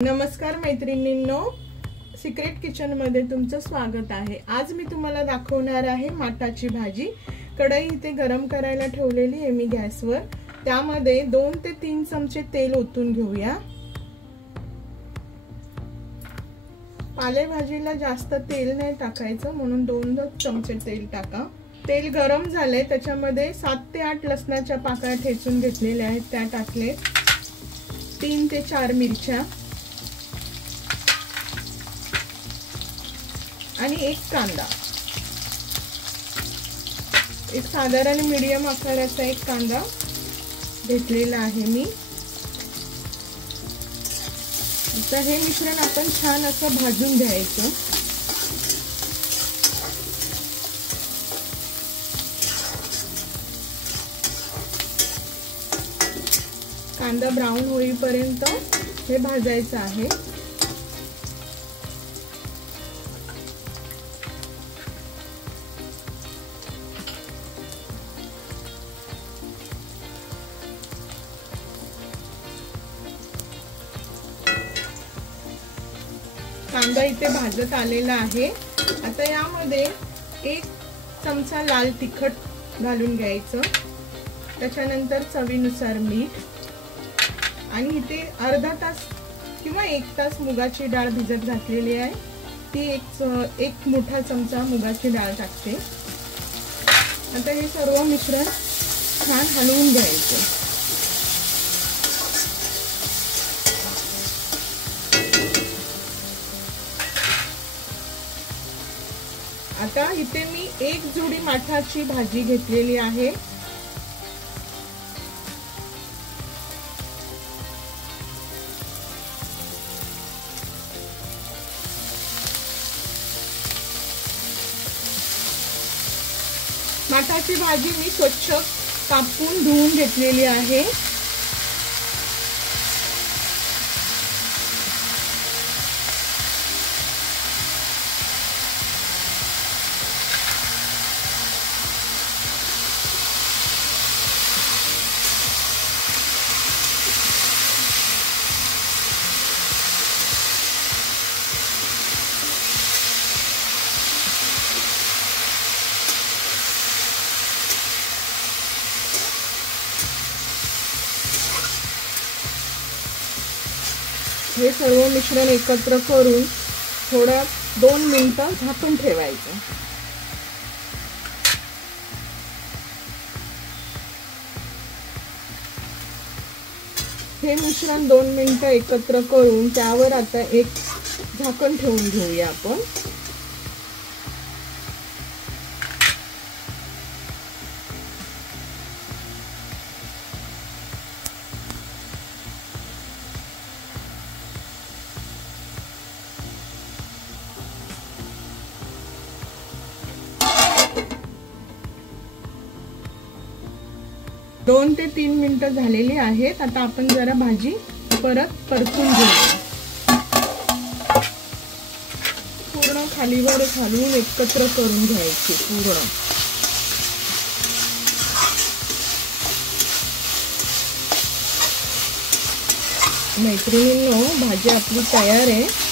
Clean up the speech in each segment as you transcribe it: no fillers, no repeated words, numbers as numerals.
नमस्कार मैत्रिणींनो, secret kitchen मध्ये तुमचं स्वागत आहे। आज मी तुम्हाला दाखवणार आहे माठाची भाजी। कढई इथे गरम करायला ठेवलेली आहे मी गॅसवर। त्यामध्ये 2 ते 3 चमचे तेल ओतून घेऊया। पालेभाजीला जास्त तेल नाही टाकायचं, म्हणून 2 चमचे तेल टाका। तेल गरम झाले, त्याच्यामध्ये 7 ते 8 लसणाच्या पाकळ्या ठेचून घेतलेल्या आहेत त्या टाकले। 3 ते 4 मिरच्या आणि 1 कांदा, एक साधारण मीडियम आकाराचा 1 कांदा घेतलेला आहे मी। आता हे मिश्रण आपण छान असं भाजून घ्यायचं। कांदा ब्राऊन होईपर्यंत हे भाजायचं आहे। कांदा इथे भाजत आलेला आहे। आता यामध्ये 1 चमचा लाल तिखट घालून घ्यायचं, त्याच्यानंतर चवीनुसार मीठ आणि इथे अर्धा तास किंवा 1 तास मुगाची डाळ भिजत घातलेली आहे, ती एक मोठा चमचा मुगाची डाळ टाकते। आता हे सर्व मिश्रण छान हलवून घ्यायचं। आता इथे मी 1 जुडी माठाची भाजी घेतलेली आहे। माठाची भाजी मी स्वच्छ कापून धुवून घेतलेली आहे। हे सर्व मिश्रण एकत्र करून थोडा 2 मिनिटं झाकून ठेवायचं। हे मिश्रण 2 मिनिटं एकत्र करून त्यावर आता एक झाकण ठेवून घेऊया आपण। दोन ते 3 मिनिटं झालेली आहेत। आता आपण जरा भाजी परत परतून घेऊया। पूर्ण खालीवर घालून एकत्र करून घ्यायची पूर्ण। मैत्रिणींनो, भाजी आपली तयार आहे।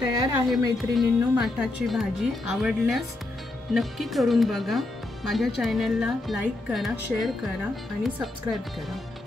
तयार आहे मैत्रिणींनो माठाची भाजी। आवडल्यास नक्की करून बघा। माझ्या चॅनलला लाईक करा, शेअर करा आणि सबस्क्राईब करा।